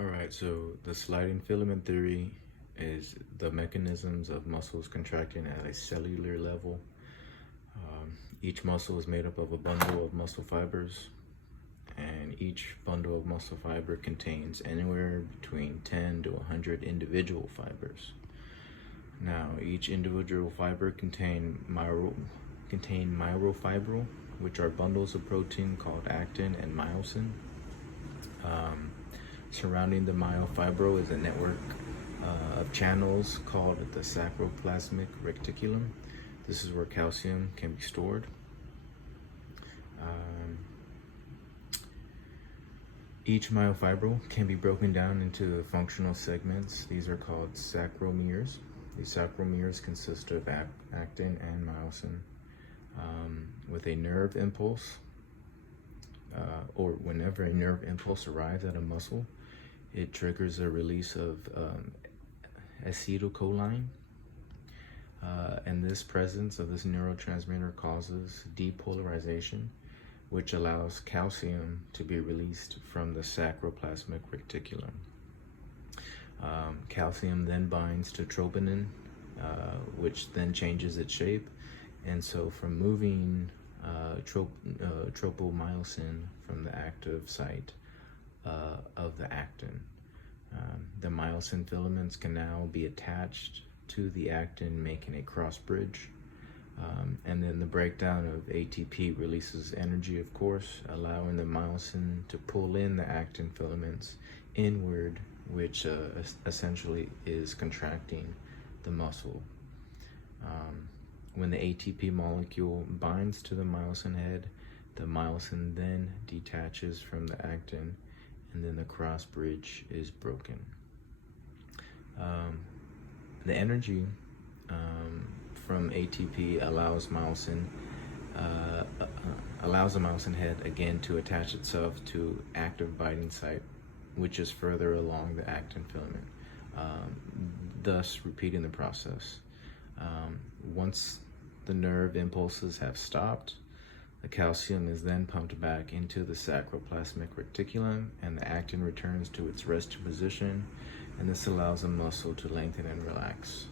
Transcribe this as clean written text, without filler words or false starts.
All right, so the sliding filament theory is the mechanisms of muscles contracting at a cellular level. Each muscle is made up of a bundle of muscle fibers, and each bundle of muscle fiber contains anywhere between 10 to 100 individual fibers. Now, each individual fiber contain myofibril, which are bundles of protein called actin and myosin. Surrounding the myofibril is a network of channels called the sacroplasmic reticulum. This is where calcium can be stored. Each myofibril can be broken down into functional segments. These are called sacromeres. These sacromeres consist of actin and myosin. With a nerve impulse, or whenever a nerve impulse arrives at a muscle, it triggers a release of acetylcholine, and this presence of this neurotransmitter causes depolarization, which allows calcium to be released from the sacroplasmic reticulum. Calcium then binds to troponin, which then changes its shape, and so from moving tropomyosin from the active site of the actin, the myosin filaments can now be attached to the actin, making a cross bridge. And then the breakdown of ATP releases energy, of course, allowing the myosin to pull in the actin filaments inward, which essentially is contracting the muscle. When the ATP molecule binds to the myosin head, the myosin then detaches from the actin, and then the cross bridge is broken. The energy from ATP allows the myosin head again to attach itself to active binding site, which is further along the actin filament, thus repeating the process. Once the nerve impulses have stopped, the calcium is then pumped back into the sacroplasmic reticulum, and the actin returns to its resting position, and this allows the muscle to lengthen and relax.